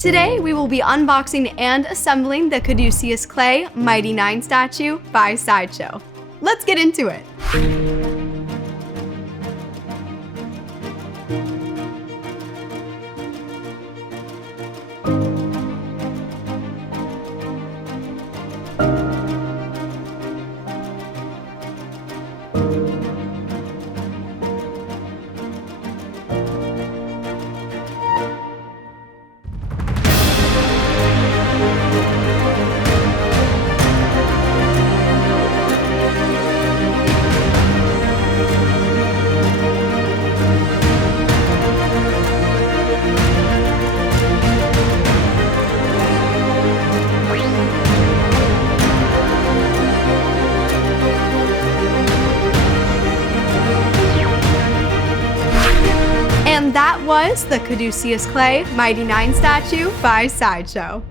Today we will be unboxing and assembling the Caduceus Clay Mighty Nein statue by Sideshow. Let's get into it! And that was the Caduceus Clay Mighty Nein statue by Sideshow.